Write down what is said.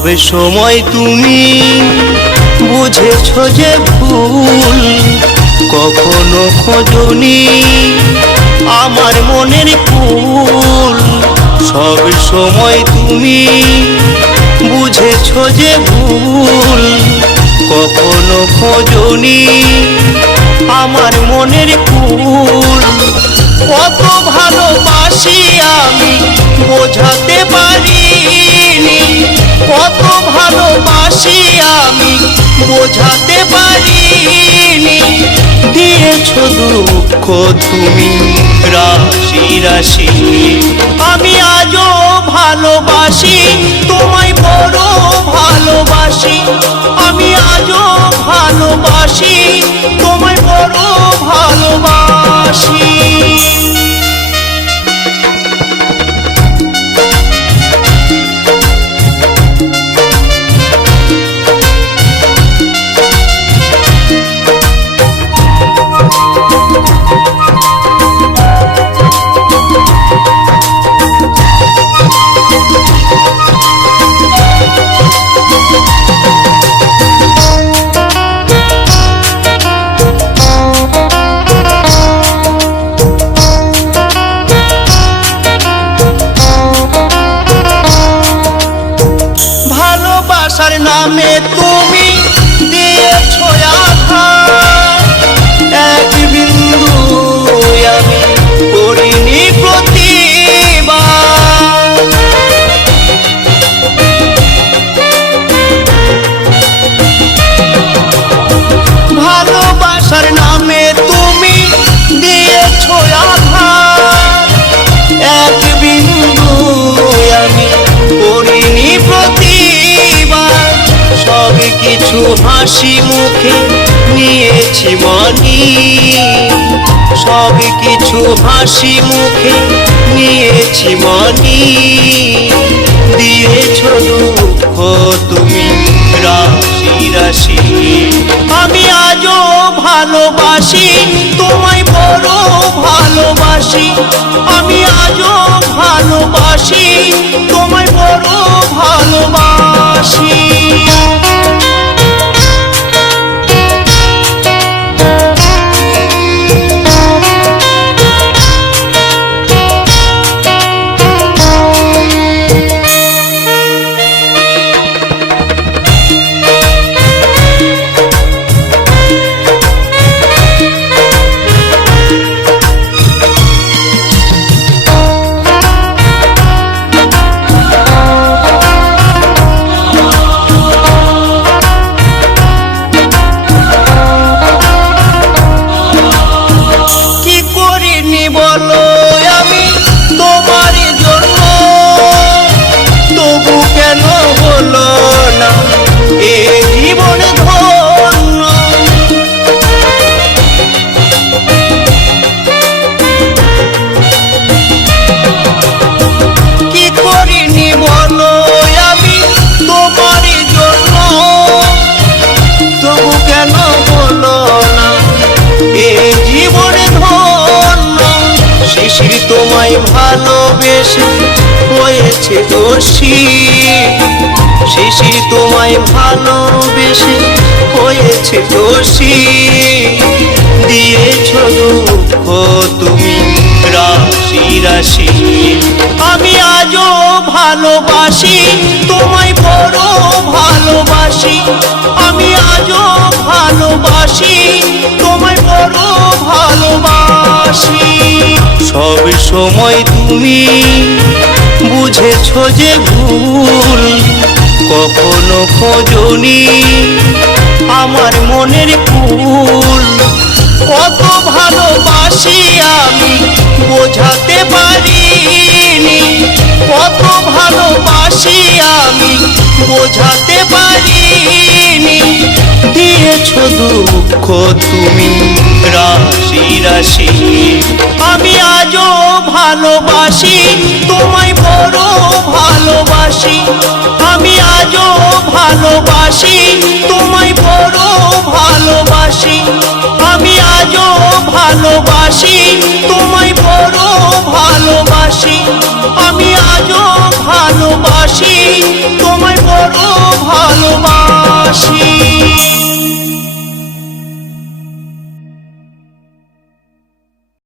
সব সময় তুমি বুঝেছো যে ভুল, কখনো খোঁজনি আমার মনের কুল। সব সময় তুমি বুঝেছো যে ভুল, কখনো খোঁজনি আমার মনের কুল। কত ভালোবাসি আমি বোঝাতে পারিনি, কত ভালোবাসি আমি বোঝাতে পারিনি। দিয়েছো দুঃখ তুমি রাশি রাশি, আমি আজও ভালোবাসি তোমায় বড় ভালোবাসি। আমি আজও ভালোবাসি তোমায় বড় ভালোবাসি। ভালোবাসার নামে তুমি দিয়েছো আঘাত, এক বিন্দু আমি করিনি প্রতিবাদ। ভালোবাসার নামে তুমি দিয়েছো আঘাত, এক বিন্দু আমি করিনি প্রতিবাদ। সব কিছু হাসি মুখে নিয়েছি মানি, সব কিছু হাসি মুখে নিয়েছি মানি। দিয়েছো দুঃখ তুমি রাশি রাশি, আমি আজও ভালোবাসি তোমায় বড় ভালোবাসি। আমি আজও ভালোবাসি তোমায় বড় ভালোবাসি। বলো আমি তোমার জন্য, তবু কেন হলো না এ জীবন ধন্য। কি করিনি বলো আমি তোমার জন্য, তবু কেন হলো না এ জীবন ধন্য। শিশির তোমায় ভালোবেসে হয়েছে দোষী, শিশির তোমায় ভালোবেসে হয়েছে দোষী। দিয়েছো দুঃখ তুমি রাশি রাশি, আমি আজও ভালোবাসি তোমায় বড় ভালোবাসি। আমি আজও ভালোবাসি তোমায় বড় ভালোবাসি। সব সময় তুমি বুঝেছো যে ভুল, কখনো খোঁজনি আমার মনের কুল। কত ভালোবাসি আমি বোঝাতে পারিনি, কত ভালোবাসি আমি বোঝাতে পারিনি। দিয়েছো দুঃখ তুমি রাশি রাশি, আমি আজও ভালোবাসি তোমায় বড় ভালোবাসি। আমি আজও ভালোবাসি তোমায় বড় ভালোবাসি। আমি আজও ভালোবাসি তোমায় বড় ভালোবাসি।